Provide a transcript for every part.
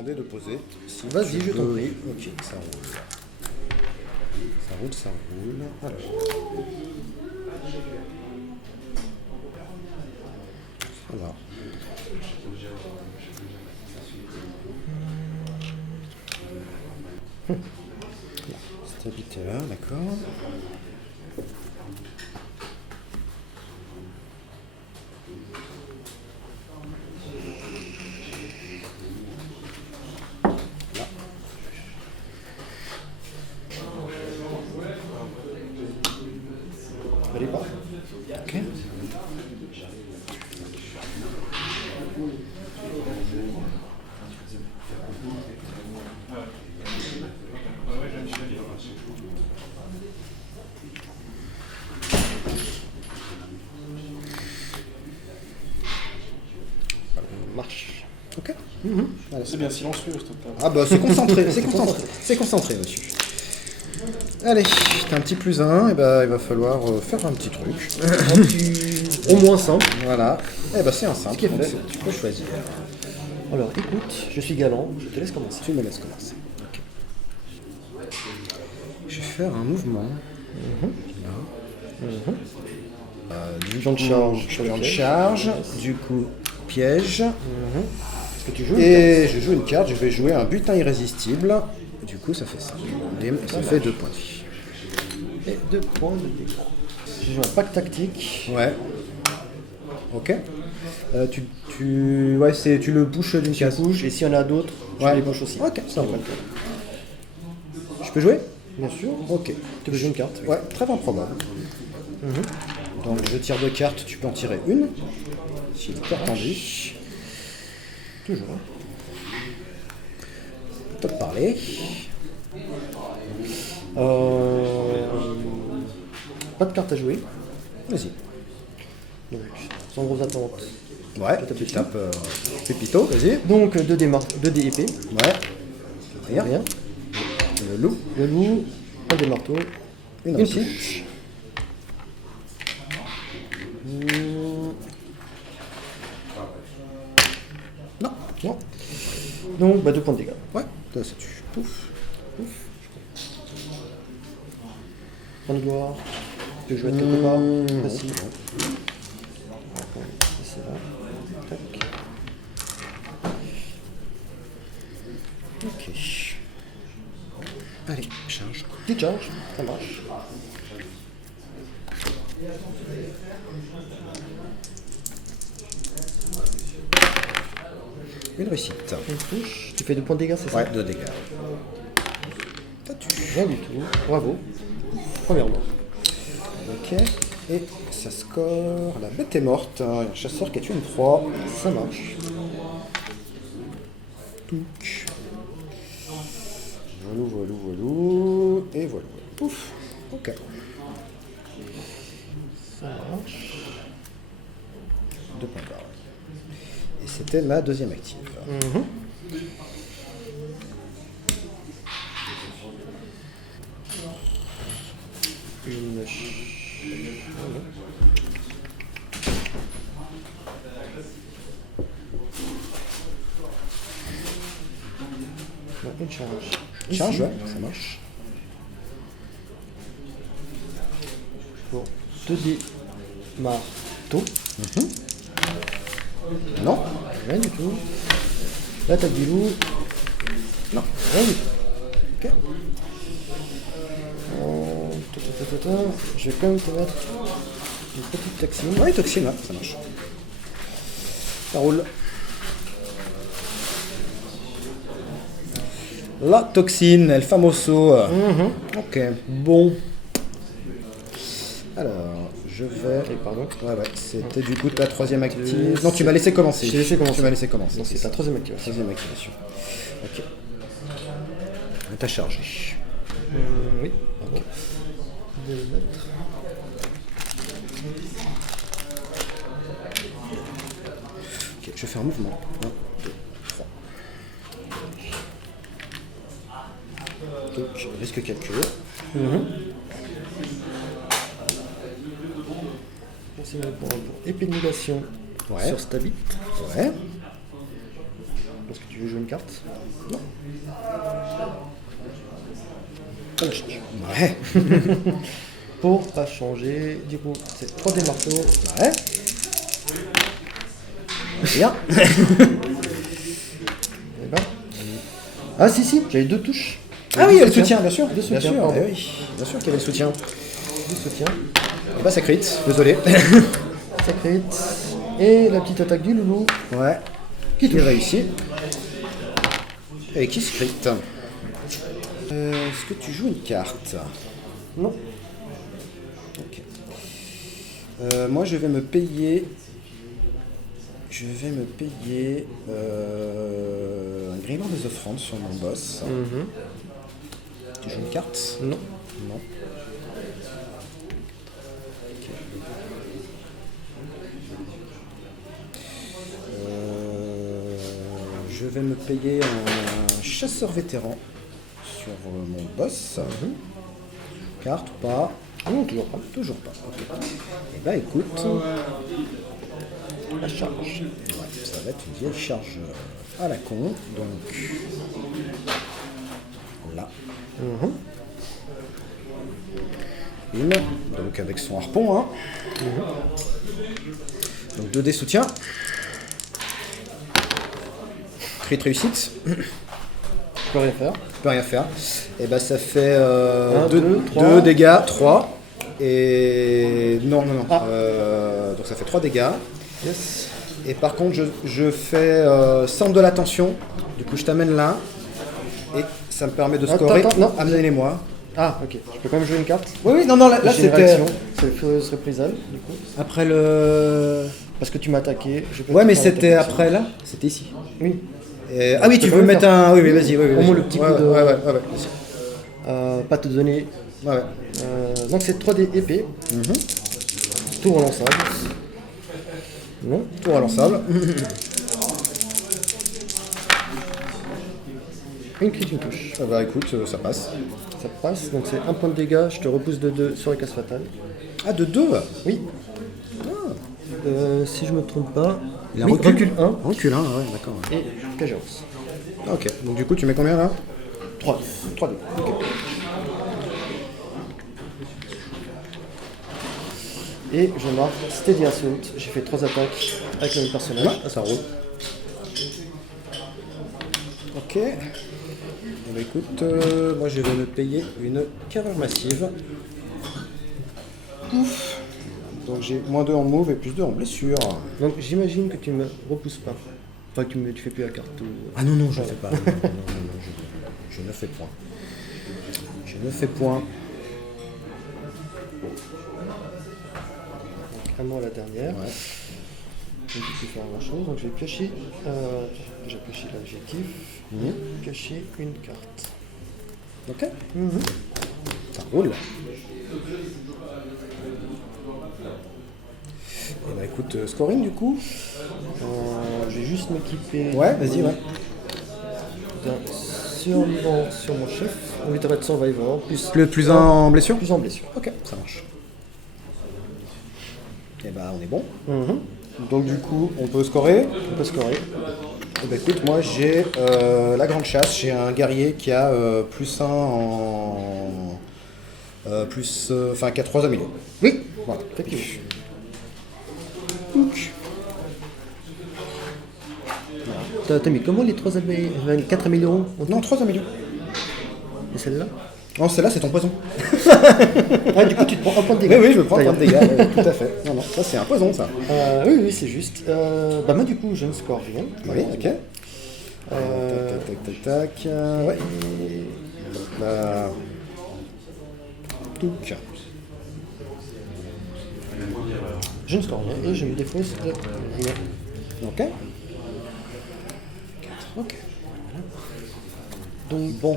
demander de poser. Si Vas-y, tu je t'en veux. prie. Ok, ça roule. Ça roule, ça roule. Alors. Voilà. Stabilité là, d'accord. Là. Allez, pas. Ok. Marche. Ok. Allez, C'est bien silencieux, cette table. Ah bah c'est concentré, c'est concentré, c'est concentré monsieur. Allez, t'as un petit plus un, et bah il va falloir faire un petit truc. Au moins simple. Voilà. Et bah c'est un simple, Ce qui est donc fait. tu peux choisir. Alors, écoute, je suis galant, je te laisse commencer. Tu me laisses commencer. Ok. Je vais faire un mouvement. Du Champ de charge. champ de charge, du coup piège. Est-ce que tu joues Et je joue une carte, je vais jouer un butin irrésistible. Du coup ça fait ça. Et ça fait 2 points de vie. Et 2 points de dégâts. J'ai joué un pack tactique. Ouais. Ok. Ouais, tu le bouches d'une Tu case. bouges, et s'il y en a d'autres, je Ouais. les bouche aussi. Ok, ça roule. Je peux jouer? Bien sûr. Ok. Tu veux jouer une carte? Ouais, très improbable. Donc je tire 2 cartes, tu peux en tirer une. Si le cœur tendu. Toujours. Toi de parler. Pas de carte à jouer. Vas-y. Donc, sans grosse attente. Ouais, tu tapes Pépito, vas-y. Donc, 2 dés épées. Ouais. Rien. Rien. Le loup. Le loup, un des marteaux. Une Une réussite. touche. Non. Non. Donc, 2 points de dégâts. Ouais, ça tue. Pouf. Point de gloire. Tu peux jouer de quelque part. Vas-y. c'est bon. C'est là. Tac. Ok. Allez, charge. Petite charge, ça marche. Une réussite. Une touche. Tu fais 2 points de dégâts, c'est ça? Ouais, 2 dégâts. Ça tue. Rien du tout. Bravo. Première main. Ok. Et ça score. La bête est morte. Un chasseur qui a tué une proie. Ça marche. Touc. Voilou. Et voilà. Pouf. Ok. Ça marche. 2 points de barre. Et c'était ma deuxième active. Une non, une charge. Charge, Ici, ouais, ça marche. pour 2 dés marteau. Non. Rien du tout. L'attaque du loup. Non. Rien du tout. Ok. Je vais quand même te mettre une petite toxine. Ouais, toxine, ouais, ça marche. Ça roule. La toxine, el famoso. Ok, bon. Alors, je vais. Et pardon. Ouais, c'était du coup ta troisième active. Non, tu m'as laissé commencer. Je t'ai laissé commencer. Tu m'as laissé commencer. Donc c'est ta troisième activation. Troisième activation. Ok. T'as chargé. Oui. Ok. Je vais le mettre. Ok, je fais un mouvement. 1, 2, 3. Donc, risque calculé. C'est pour épée de négation Ouais. sur Stabit. Ouais. Parce que tu veux jouer une carte. On la change. Ouais. Pour pas changer, du coup, c'est 3D marteau. Ouais. Bien. Eh ben. Ah si, j'avais 2 touches. Ah oui, il y a le soutien, bien sûr. Deux Bien soutiens, sûr, pardon. oui. Bien sûr qu'il y avait le soutien. 2 soutiens. Et bah ça crit, désolé. Ça crit. Et la petite attaque du loulou. Ouais. Qui réussit. Et qui se crit. Est-ce que tu joues une carte? Non. Ok. Moi je vais me payer. Je vais me payer un grimoire des offrandes sur mon boss. Tu joues une carte? Non. Non. Je vais me payer un chasseur vétéran sur mon boss. Carte ou pas? Ah non, toujours pas. Toujours pas. Ok. Et bah écoute, la charge. Ouais, ça va être une vieille charge à la con. Donc là. Bim. Donc avec son harpon. Hein. Donc 2D soutien. Crit réussite. Je peux rien faire. Je peux rien faire. Et bah ça fait Un, 2 deux, trois. dégâts, 3. Et non. Ah. Donc ça fait 3 dégâts. Yes. Et par contre je fais centre de l'attention. Du coup je t'amène là. Et ça me permet de scorer. Attends, non. Amenez-les-moi. Ah, ok. Je peux quand même jouer une carte. Oui, non, là J'ai une c'était. réaction. C'est le furieuse reprisal, du coup. Après le. Parce que tu m'as attaqué. je peux Ouais, te mais faire c'était attaquer. après là. C'était ici. Oui. Ah oui, Je tu peux veux quand même mettre faire. un. Oui, vas-y. Au vas-y. moins le petit coup de- Ouais. Pas te donner. Ouais. Donc c'est 3D épée. Tour relançable. Non. Tour relançable. Une crit, une touche. Ah bah écoute, ça passe. Ça passe. Donc c'est un point de dégâts. Je te repousse de 2 sur les cases fatales. Ah, de 2. Oui. Si je me trompe pas. Il a oui, recul. recul 1 Recul, hein, ouais, d'accord. Ouais. et Kajaos. Ok, donc du coup, tu mets combien là? 3D. Ok. Et je marque Steady Assault. J'ai fait 3 attaques avec le même personnage. Ouais, ça roule. Ok. Eh ben, écoute, moi je vais me payer une carrure massive. Ouf. Donc j'ai moins 2 en move et plus 2 en blessure. Donc j'imagine que tu me repousses pas. Enfin que tu fais plus la carte. Ah non, je ne fais pas. Non, je ne fais point. Je ne fais point. À moi la dernière. Ouais. Je ne peux plus faire grand chose. Donc je vais piocher. J'ai pioché l'objectif. Piocher une carte. Ok. Ça roule. Et bah écoute, scoring du coup. Je vais juste m'équiper Ouais, vas-y, ouais. d'un survivant sur mon chef. On lui de survivor plus Le plus 1 en blessure. plus en blessure. Ok, ça marche. Et bah on est bon. Donc du coup, on peut scorer. On peut scorer. Et bah écoute, moi j'ai la grande chasse. J'ai un guerrier qui a plus 1 en... qui a 3 améliorés. Oui. Voilà. Effectivement. T'as mis comment les 4 améliorants Non, 3 améliorés. et celle-là? Non, celle-là c'est ton poison. Ah, du coup, tu te prends un point de Oui, dégâts. oui, je me prends un point de D'ailleurs. dégâts, tout à fait. Non, ça c'est un poison ça. Oui, c'est juste. Bah, moi, du coup, je ne score rien. Oui, ok. Tac. Ouais. Là. Touc. Je ne score rien et je me dépose de rien. Ok. Ok. Donc, bon,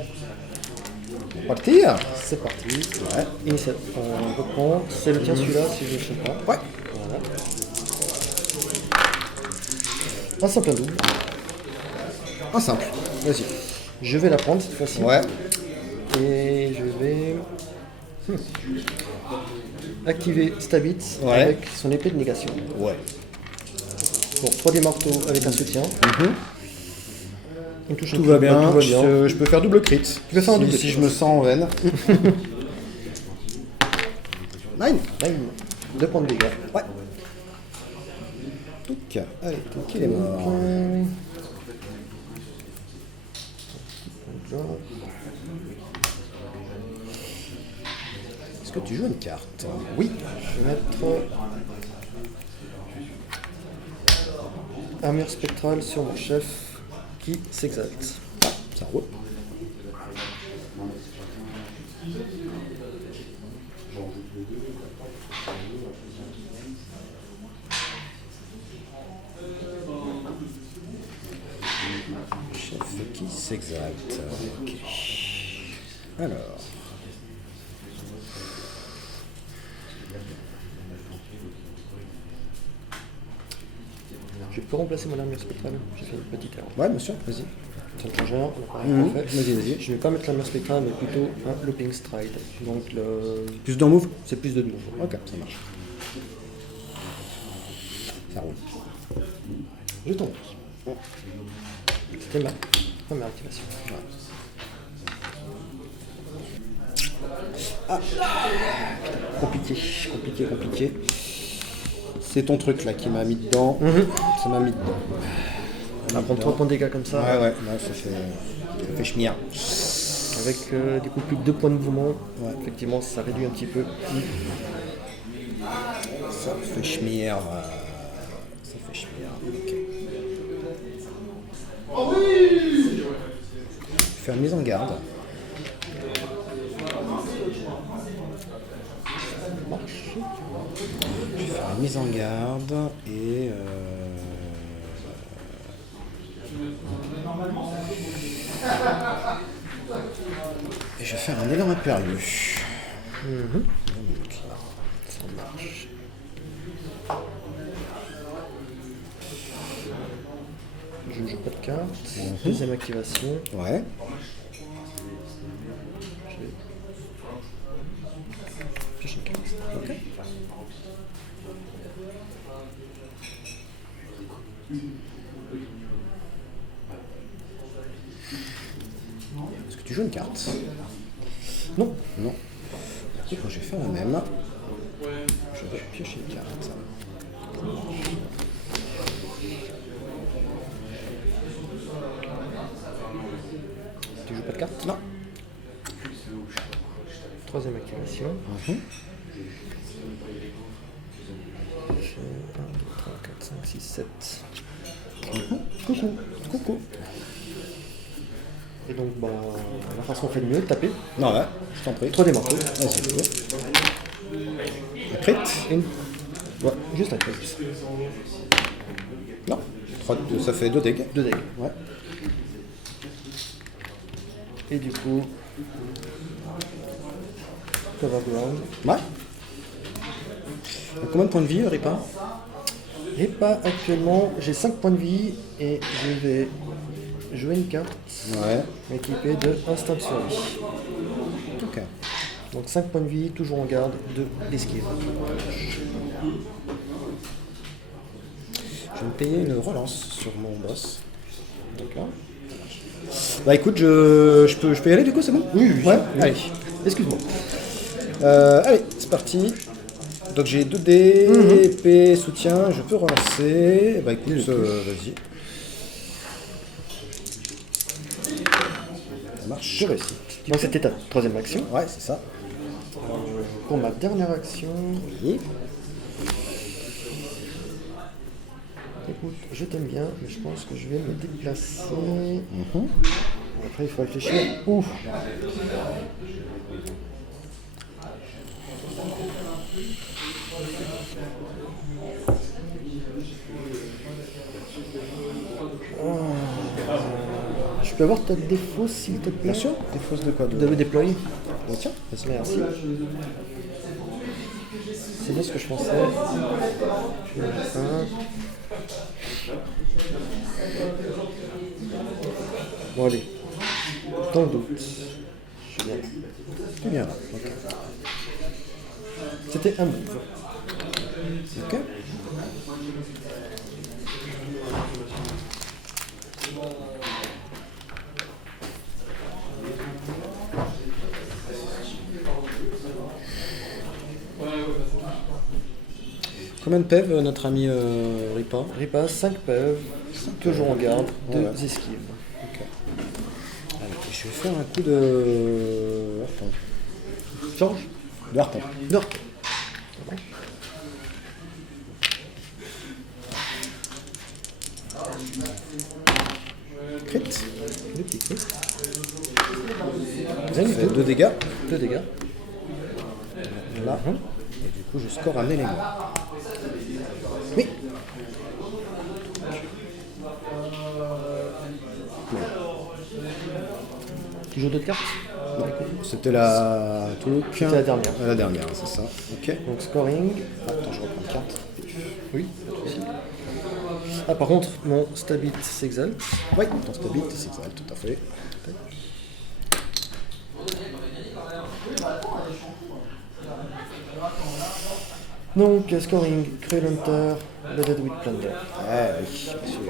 On va partir. c'est parti. Ouais. Initial. On reprend. C'est le tien celui-là, si je ne sais pas. Ouais. Voilà. Un simple un double. Un simple. Vas-y. Je vais la prendre cette fois-ci. Ouais. Et je vais activer Stabit Ouais. avec son épée de négation. Ouais. Bon, 3D marteau avec un soutien. Il touche un Tout petit va peu, bien, tout va bien. je peux faire double crit. Tu peux faire un double si crit. je me sens en veine. 9. Bang. 2 points de dégâts. Ouais. Touc. Allez, Touc, il est mort. Est-ce que tu joues une carte? Oui, je vais mettre armure spectrale sur mon chef qui s'exalte. Ça roule. Chef qui s'exalte. Ok. Alors. Je peux remplacer mon armure spectrale. J'ai fait une petite erreur. Ouais, bien sûr, vas-y. Ça ne change rien, on n'a pas rien fait. Vas-y. Je vais pas mettre l'armure spectrale, mais plutôt un looping stride. Donc Plus d'un move? c'est plus de move. Ok, ça marche. Ça roule. Je tombe. C'était ma première activation. Compliqué. C'est ton truc là qui m'a mis dedans. Ça m'a mis dedans. On va prendre 3 points de dégâts comme ça. Ouais, là, ça fait chmire. Avec du coup plus que 2 points de mouvement. Ouais. Effectivement, ça réduit un petit peu. Ça fait chmire. Ok. Faire une mise en garde. Je vais faire une mise en garde et je vais faire un élan impérieux. Donc, Ça marche. Je ne joue pas de carte. Deuxième activation. ouais. Je vais piocher une carte. Ok. Est-ce que tu joues une carte? Non. Non. Du coup, je vais faire la même. Je vais piocher une carte. Tu joues pas de carte? Non. Troisième activation. Mhm. J'ai 1, 2, 3, 4, 5, 6, 7. Coucou. Et donc, la façon fait de mieux, taper. Non, ouais, je t'en prie. 3 des marteaux. Vas-y, go. Un crit? Ouais, juste un crit. Non. Ça fait 2 dégâts. 2 dégâts. Ouais. Et du coup, cover ground. Ouais. Combien de points de vie, Ripa? Et pas actuellement, j'ai 5 points de vie et je vais jouer une carte Ouais. équipée de instinct de survie. Ok. Donc 5 points de vie, toujours en garde, 2 d'esquive. Je vais me payer une relance sur mon boss. D'accord. Bah écoute, je peux y aller du coup, c'est bon? Oui. Ouais, allez. Excuse-moi. Allez, c'est parti. Donc j'ai 2 dés, épée, soutien, je peux relancer. Bah écoute, vas-y. Ça marche. Je réussis. Donc c'était ta troisième action. Ouais, c'est ça. Pour ma dernière action, Oui. écoute, je t'aime bien, mais je pense que je vais me déplacer. Mhm. Après, il faut réfléchir. Ouh. Je peux avoir ta défausse, s'il te plaît? Bien sûr. Des fausses de quoi? De déployer. Oh, tiens. Merci. C'est bien ce que je pensais. Je vais mettre un. Bon allez. Dans le doute. Je viens. Tu viens là. Ok. C'était un move. Ok. combien de PEV notre ami Ripa? Ripa, 5 PEV, toujours en garde, 2 Ouais. esquives. Ok. Allez, je vais faire un coup de harpon. Change. De harpon. Non. Crit. Le petit crit. Ça fait 2 dégâts. 2 dégâts. Là. Et du coup, je score un élément. Oui. Tu joues d'autres cartes? Non, c'était la truc. C'était la dernière. La dernière, c'est ça. Ok. Donc scoring. Attends, je reprends une carte. Oui, pas de souci. Ah, par contre, mon stabit s'exalte. Oui, ton stabilité s'exalte, tout à fait. Donc, scoring, Cruel Hunter, Loaded with Plunder. Ah oui, bien sûr.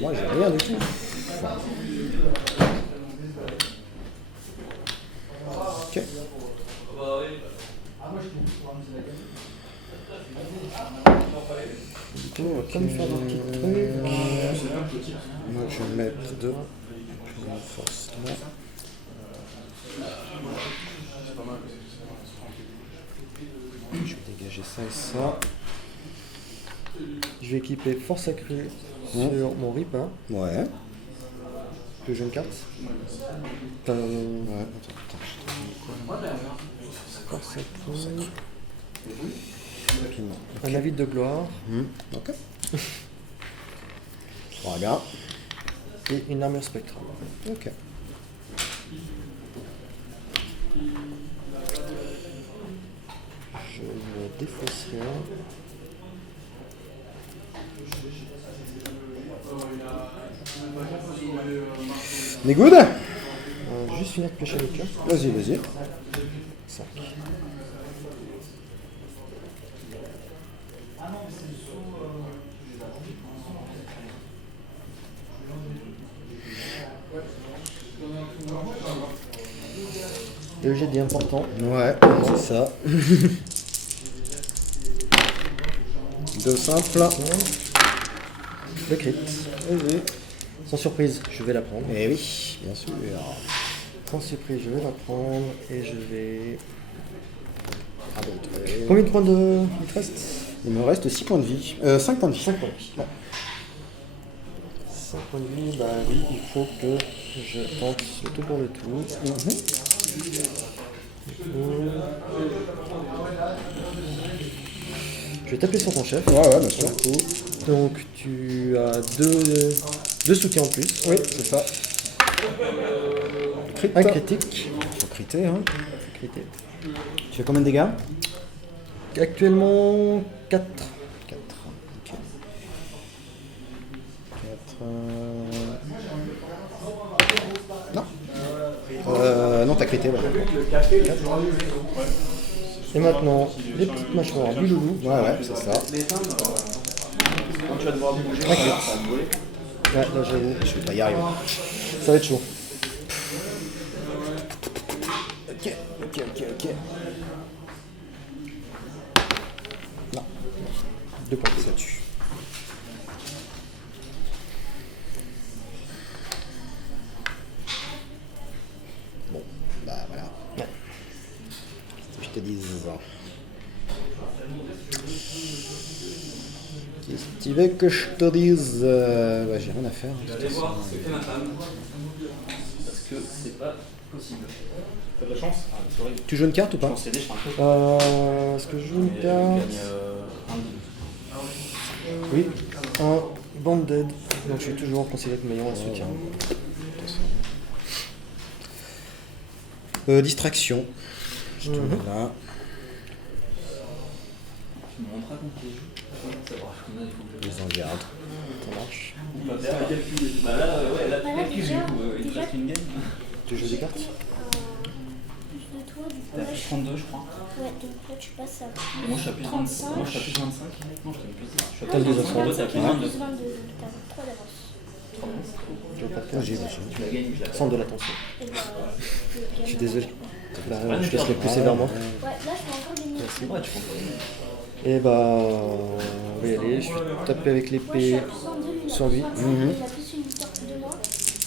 Moi, j'ai rien du tout. Ok. On va quand même faire des petits trucs. Moi, je vais mettre de renforcement. Je vais dégager ça et ça. Je vais équiper Force accrue sur mon Ripa. Ouais. Que j'ai une carte. Ouais, attends, je te dis quoi là. Force accrue. Rapidement. Un avis de gloire. Ok. Regarde. Et une armure spectrale. Ok. Je me défausserai. On est good? Juste finir de piocher le cœur. Vas-y, vas-y. 5. Le jet dit important. Ouais, c'est ça. Deux simples. Le crit. Vas-y. Sans surprise, je vais la prendre. Eh oui, bien sûr. Sans surprise, je vais la prendre et je vais. Arbitrer. Combien de points de. Il te reste? Il me reste 6 points de vie. 5 points de vie. 5 points de vie. 5 points de vie, bah oui, il faut que je tente le tout pour le tout. Je vais taper sur ton chef. Ouais, bien sûr. Donc tu as deux soutiens en plus. Oui, c'est ça. Un critique. Faut criter, hein. Crité. Tu fais combien de dégâts? Actuellement 4. 4. Ok. 4. Non. Non, t'as crité, voilà. Et maintenant, les petites mâchoires du loulou. Ouais, c'est ça. Quand tu vas devoir bouger, Ok. voilà, ça va te voler. Ouais, là j'avoue. Je vais pas y arriver. Ça va être chaud. Ok. Non, 2 points. ça tue. Bon, bah voilà. Ouais. Qu'est-ce que je te dise? Qu'est-ce que tu veux que je te dise? Ouais, j'ai rien à faire. De toute façon. Parce que c'est pas possible. T'as de la chance? Ah, c'est horrible. Tu joues une carte ou Je pas? pense que c'est je fais un peu. Est-ce que je joue une Et carte? gagne un Oui, un banded. Donc je suis toujours considéré comme ayant un soutien. Distraction. Je te mets là. Tu me montreras quand tu joues. Savoir combien il faut que je Les en garde. Ça marche. Bah, c'est un calcul. Bah là, ouais, là, tu Voilà, calcules du déjà, coup. Il te déjà. reste une game. Tu joues des cartes? Plus de toi, du coup, T'as là, fait 32, je crois. ouais, donc là, tu passes à Et moi, je suis à plus de 25. Moi, je suis à plus de 25. Non, je t'ai plus. Je suis à T'as plus de le 25. Toi, t'as plus de 22. plus 22, donc t'as 3 d'avance. Je vais pas te faire. Vas-y. Tu la gagnes, je la Centre de l'attention. Et bah, Je suis désolé. Bah, Ah, je te laisse les plus Ah, sévèrement. ouais, là, je peux encore gagner. Merci. Ouais, tu comprends. Et bah, on va y aller. Je vais taper avec Moi, je suis l'épée. à plus 102, lui, il a Sur plus lui. 25, Mhm. il a plus une victoire de moi.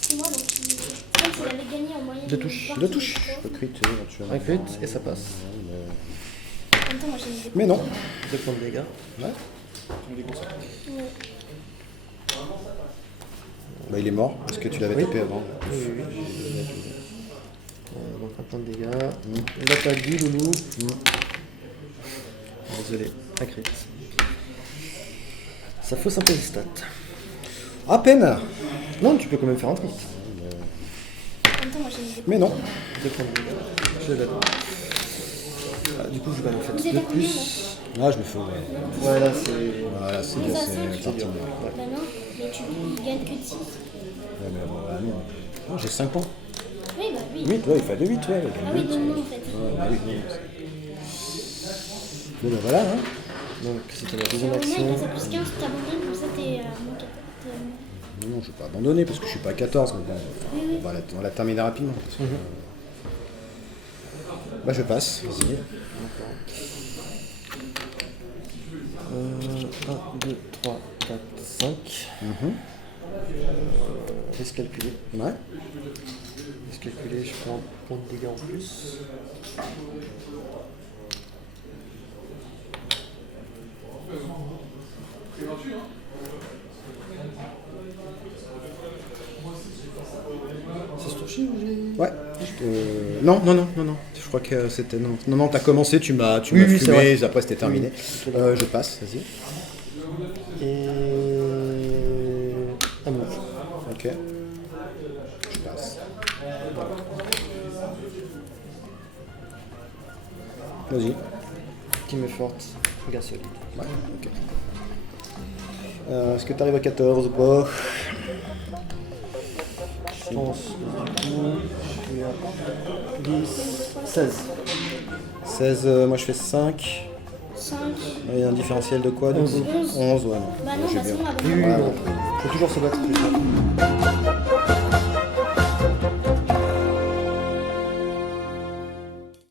C'est moi, donc même s'il avait gagné en moyenne. Deux touches. une Deux partie, touches. je Je peux crois. crit éventuellement. Un crit et ça passe. En même temps, moi, j'ai mis des Mais non. 2 points de dégâts. Ouais. On déconcentre. Ouais. Bah, il est mort parce que tu l'avais Oui. tapé avant. Oui, oui, oui. Donc un point de dégâts. L'attaque du loulou. Désolé, un crit. Ça fausse un peu les stats. À peine. Non, tu peux quand même faire un crit. En même temps, moi, j'ai mis des Mais non. 2 points de dégâts. Je l'adore. Ah, du coup, je vais en fait Vous êtes 2 à combien, plus. Ah, je me fais. Voilà, c'est. Voilà, c'est Oui, bien, ça, c'est c'est- parti. dur. Ouais, Ouais. Bah non, mais tu gagnes que de 6. mais non. Non, j'ai 5 points. Oui, bah oui. 8, ouais, il fallait 8, ouais. Ah oui, non, en fait. Ouais, bah oui, non. Bon, bah voilà, hein. Donc, c'était la Au deuxième moins, il action. passe à plus 15, t'abandonnes, comme ça, t'es à moins 4. Non, je vais pas abandonner parce que je suis pas à 14, mais bon, Oui, oui. on va la terminer rapidement. Parce que, bah, je passe, vas-y. 1, 2, 3, 4, 5. Laisse calculer. Ouais. Laisse calculer, je prends un point de dégâts en plus. C'est ce tour-ci ou j'ai. Ouais. Non. Je crois que c'était. Non, t'as commencé, tu m'as Oui, oui, c'est fumé, vrai. après c'était terminé. Oui. Je passe, vas-y. Et. Un move. Ok. Je passe. Vas-y. Team effort, gars solide. Ouais, ok. Est-ce que t'arrives à 14? Bah. Je pense, du coup, je suis à 10, 16. 16, moi je fais 5. 5. Il y a un différentiel de quoi? 11. 11, ouais. Bah Bon, non, j'ai bah bien. sinon, Oui, oui, Ouais, non. Faut toujours se battre plus tard.